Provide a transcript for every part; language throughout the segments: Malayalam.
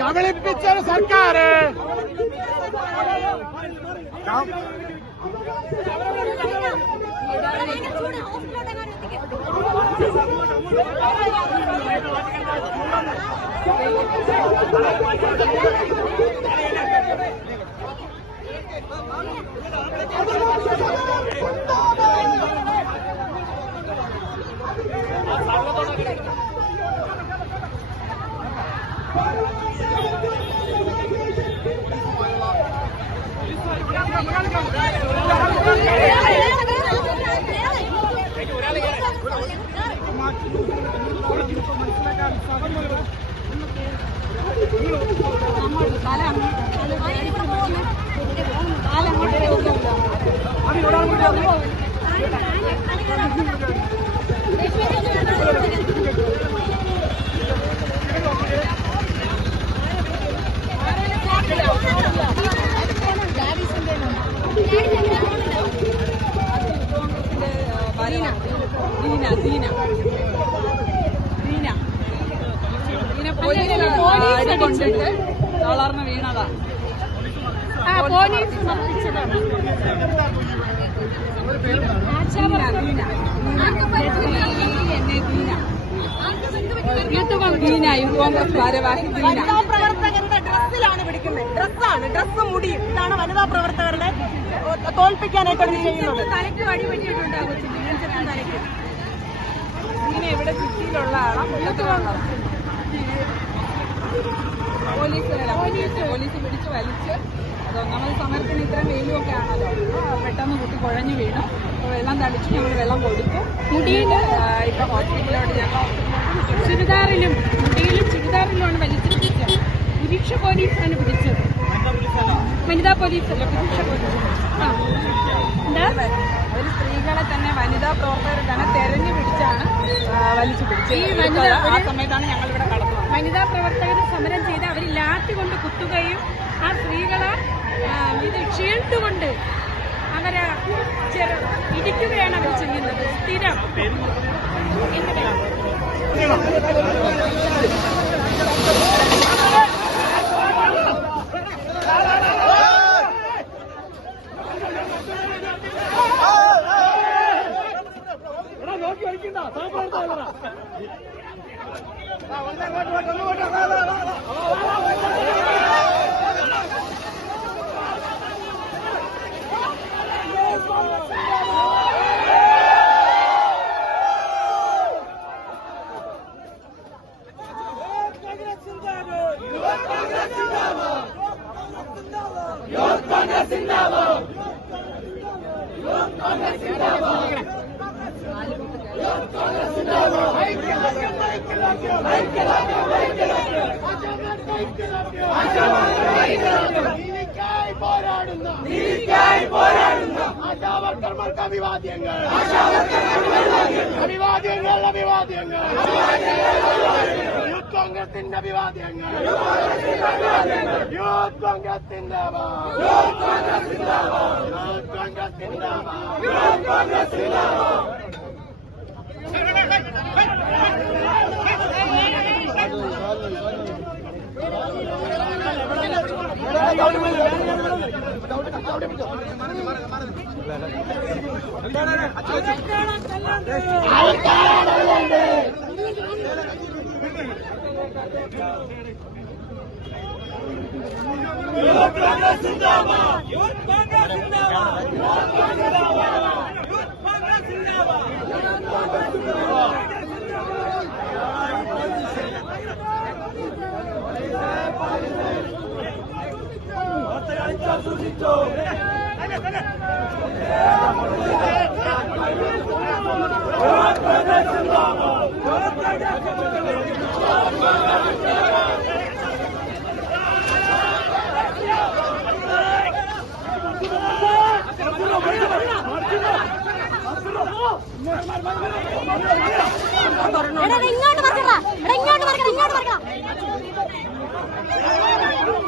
കബളിപ്പിച്ച സർക്കാർ আমি ওরা ദീന ദീന ദീന പോലീസിനെ അടി കൊണ്ടിട്ട് തളർന്ന് വീണതാ. പോലീസ്. എന്നെ ദീന. ദീന യൂത്ത് കോൺഗ്രസ് ഭാരവാഹി ദീന ഡ്രസ്സിലാണ് പിടിക്കുന്നത്. ഡ്രസ്സാണ്. ഡ്രസ്സും മുടിയും. ഇതാണ് വനിതാ പ്രവർത്തകരുടെ തോൽപ്പിക്കാനായിട്ട് ചെയ്യുന്നത്. തലയ്ക്ക് വഴി പറ്റിയിട്ടുണ്ടാകും ഇങ്ങനെ ഇവിടെ ചുറ്റിയിലുള്ള ആളാ? പോലീസ് പോലീസ് പോലീസ് പിടിച്ച് വലിച്ച് അത് ഒന്നാമത് സമരത്തിന് ഇത്രയും വെയിലും ഒക്കെ ആണല്ലോ പെട്ടെന്ന് കുട്ടി കുഴഞ്ഞു വീണു. വെള്ളം തളിച്ച് ഞങ്ങൾ വെള്ളം കൊടുത്തു. മുടിയിൽ? ഇപ്പൊ ഹോസ്പിറ്റലിലോട്ട് ഞങ്ങൾ ചുരിദാറിലും മുടിയിലും ചുരിദാറിലുമാണ് വലിച്ചിരിപ്പിച്ചത് പുരുഷ പോലീസാണ് പിടിച്ചത്. വനിതാ പോലീസല്ല പുരുഷ പോലീസ്. ഒരു സ്ത്രീകളെ തന്നെ വനിതാ പ്രവർത്തകർ തന്നെ തെരഞ്ഞു പിടിച്ചാണ് വലിച്ചു പിടിച്ചത്. ആ സമയത്താണ് ഞങ്ങൾ ഇവിടെ കടന്നു വന്നത്. വനിതാ പ്രവർത്തകർ സമരം ചെയ്ത് അവർ ലാത്തി കൊണ്ട് കുത്തുകയും ആ സ്ത്രീകളെ ഇത് ക്ഷീണിട്ടുകൊണ്ട് അവരെ ചെറു ഇടിക്കുകയാണ് അവർ ചെയ്യുന്നത്. സ്ഥിരം. എന്നിട്ട് ആശാവർക്കർമാർക്ക് അഭിവാദ്യങ്ങൾ. അഭിവാദ്യങ്ങൾ അഭിവാദ്യങ്ങൾ. യൂത്ത് കോൺഗ്രസിന്റെ അഭിവാദ്യങ്ങൾ. യൂത്ത് കോൺഗ്രസിന്റെ യൂത്ത് കോൺഗ്രസിന്റെ യൂത്ത് കോൺഗ്രസിന്റെ എടാ ഇത് యువత్ కాంగ్రెస్ జిందాబాద్ యువత్ కాంగ్రెస్ ഇങ്ങോട്ട് മറിക്കണം മാറി, സലീം. അവകാശങ്ങൾ നേടാതെ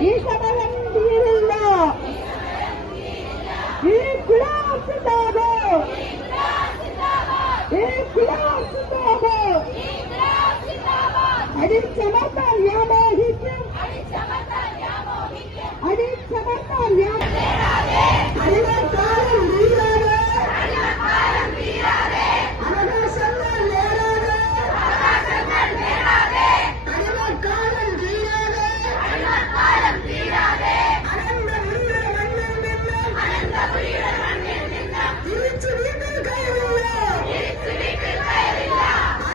Yeah.